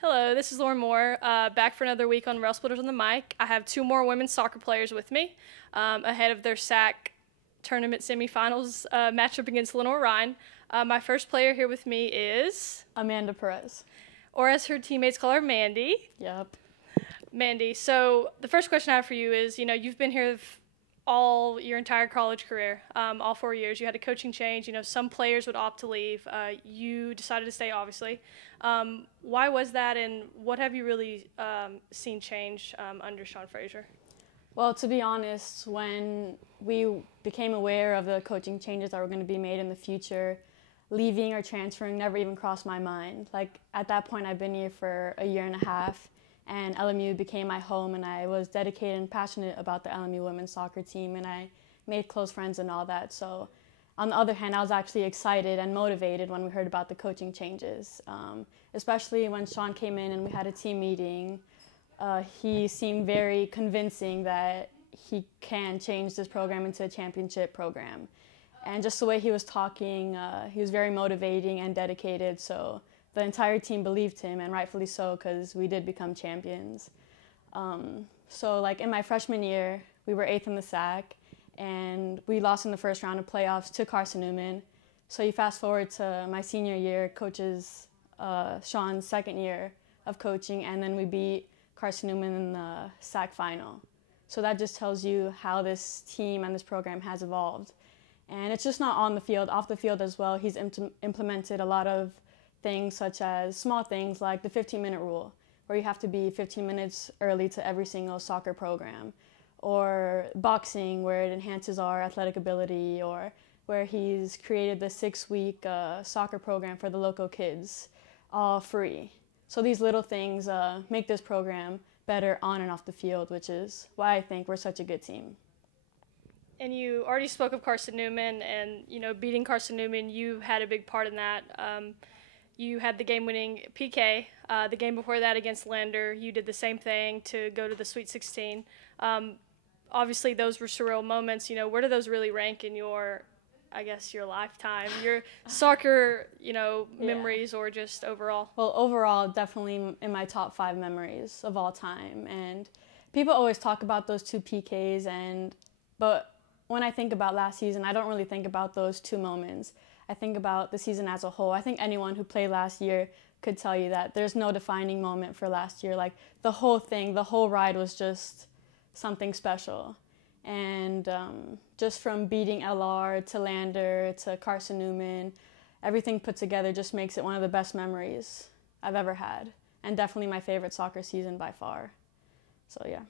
Hello, this is Lauren Moore, back for another week on Railsplitters on the mic. I have two more women's soccer players with me ahead of their SAC tournament semifinals matchup against Lenoir-Rhyne. My first player here with me is Amanda Perez. Or as her teammates call her, Mandy. Yep. Mandy, so the first question I have for you is, you've been here all your entire college career, all 4 years. You had a coaching change. Some players would opt to leave. You decided to stay, obviously. Why was that, and what have you really seen change under Sean Fraser? Well, to be honest, when we became aware of the coaching changes that were going to be made in the future, leaving or transferring never even crossed my mind. Like, at that point, I've been here for a year and a half, and LMU became my home, and I was dedicated and passionate about the LMU women's soccer team, and I made close friends and all that. So on the other hand, I was actually excited and motivated when we heard about the coaching changes, especially when Sean came in and we had a team meeting. He seemed very convincing that he can change this program into a championship program. And just the way he was talking, he was very motivating and dedicated, so the entire team believed him, and rightfully so, because we did become champions. So like in my freshman year, we were 8th in the SAC, and we lost in the first round of playoffs to Carson Newman. So you fast forward to my senior year, Sean's second year of coaching, and then we beat Carson Newman in the SAC final. So that just tells you how this team and this program has evolved. And it's just not on the field, off the field as well. He's implemented a lot of things, such as small things like the 15-minute rule, where you have to be 15 minutes early to every single soccer program, or boxing, where it enhances our athletic ability, or where he's created the 6-week soccer program for the local kids, all free. So these little things make this program better on and off the field, which is why I think we're such a good team. And you already spoke of Carson Newman, and beating Carson Newman, you had a big part in that. You had the game-winning PK. The game before that against Lander, you did the same thing to go to the Sweet 16. Obviously, those were surreal moments. Where do those really rank in your lifetime, your soccer, memories, or just overall? Well, overall, definitely in my top 5 memories of all time. And people always talk about those 2 PKs, but when I think about last season, I don't really think about those 2 moments. I think about the season as a whole. I think anyone who played last year could tell you that there's no defining moment for last year. Like, the whole thing, the whole ride was just something special. And just from beating LR to Lander to Carson Newman, everything put together just makes it one of the best memories I've ever had, and definitely my favorite soccer season by far. So yeah.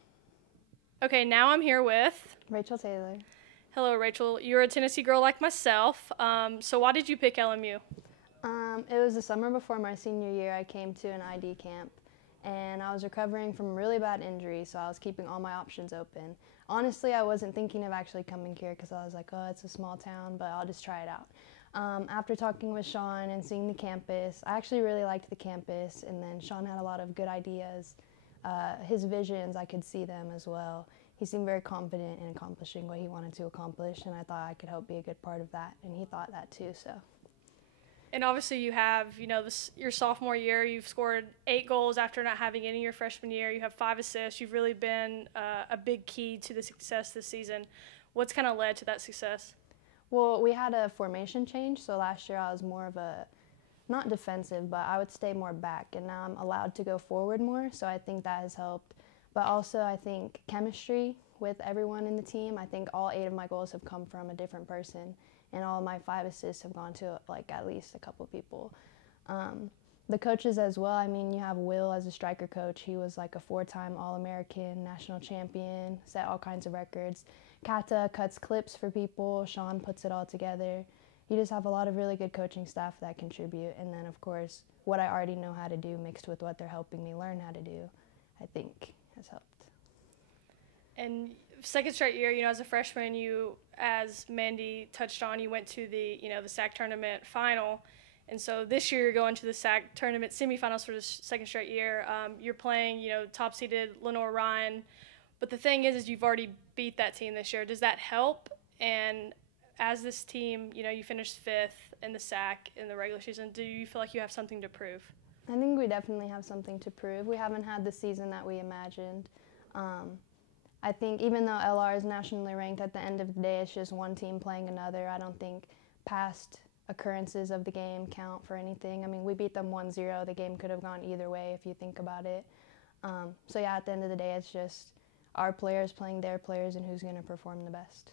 Okay, now I'm here with Rachel Taylor. Hello, Rachel. You're a Tennessee girl like myself. So why did you pick LMU? It was the summer before my senior year. I came to an ID camp, and I was recovering from a really bad injury, so I was keeping all my options open. Honestly, I wasn't thinking of actually coming here because I was like, oh, it's a small town, but I'll just try it out. After talking with Sean and seeing the campus, I actually really liked the campus, and then Sean had a lot of good ideas. His visions, I could see them as well. He seemed very confident in accomplishing what he wanted to accomplish, and I thought I could help be a good part of that, and he thought that too. So. And obviously you have, your sophomore year, you've scored 8 goals after not having any your freshman year. You have 5 assists. You've really been a big key to the success this season. What's kind of led to that success? Well, we had a formation change, so last year I was more of not defensive, but I would stay more back, and now I'm allowed to go forward more, so I think that has helped. But also I think chemistry with everyone in the team. I think all 8 of my goals have come from a different person, and all of my 5 assists have gone to at least a couple people. The coaches as well, you have Will as a striker coach. He was like a 4-time All-American, national champion, set all kinds of records. Kata cuts clips for people. Sean puts it all together. You just have a lot of really good coaching staff that contribute, and then of course what I already know how to do mixed with what they're helping me learn how to do, I think has helped. And second straight year, as a freshman, you, as Mandy touched on, you went to the SAC tournament final. And so this year you're going to the SAC tournament semifinals for the second straight year. You're playing, top-seeded Lenoir-Rhyne. But the thing is you've already beat that team this year. Does that help? And as this team, you finished 5th in the SAC in the regular season, do you feel like you have something to prove? I think we definitely have something to prove. We haven't had the season that we imagined. I think even though LR is nationally ranked, at the end of the day, it's just one team playing another. I don't think past occurrences of the game count for anything. I mean, we beat them 1-0. The game could have gone either way if you think about it. So yeah, at the end of the day, it's just our players playing their players and who's going to perform the best.